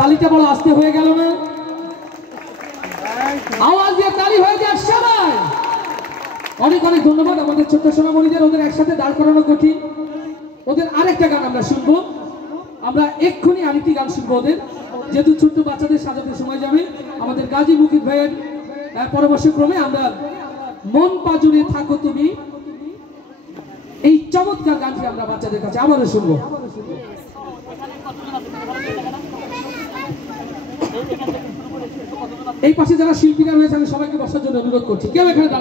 তালিটা বড় আস্তে হয়ে গেল না? আওয়াজ দিয়ে তালি হয়ে যাক সবাই। অনেক অনেক ধন্যবাদ আমাদের ছোট্ট সোনামণিদের। ওদের একসাথে দাঁড় করানো কঠিন। ওদের আরেকটা গান আমরা শুনবো। আমরা এক্ষুনি আরেকটি গান শুনবো ওদের, যেহেতু ছোট্ট বাচ্চাদের সাজাতে সময় যাবে। আমাদের গাজী মুকিত ভাইয়ের পরামর্শ ক্রমে আমরা মন পাজুরে থাকো তুমি, এই চমৎকার গানটি আমরা বাচ্চাদের কাছে আবারও শুনবো। এই পাশে যারা শিল্পীরা রয়েছে আমি সবাইকে বসার জন্য অনুরোধ করছি। কেউ এখানে